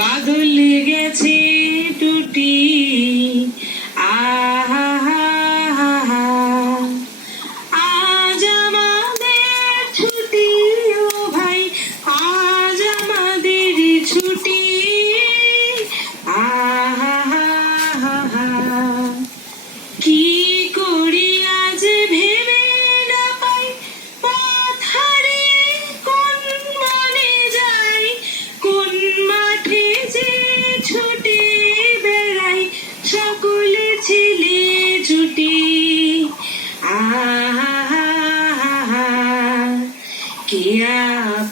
বাদল গেছে টুটি আহা আজ আমাদের ছুটি ও ভাই আজ আমাদের ছুটি আহা কি করি আজ ভেবে না পাই পথ হারিয়ে কোন মনে যাই কোন মাঠে যে ছুটে বেড়াই সকলে ছেলে ছুটি আহা কেয়া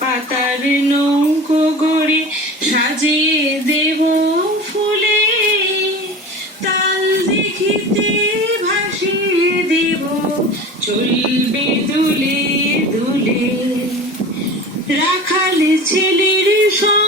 পাতার নৌকো গড়ে সাজিয়ে দেব ফুলে তাল দেখিতে ভাসিয়ে দেব চলবে দুলে দুলে রাখাল ছেলের সঙ্গে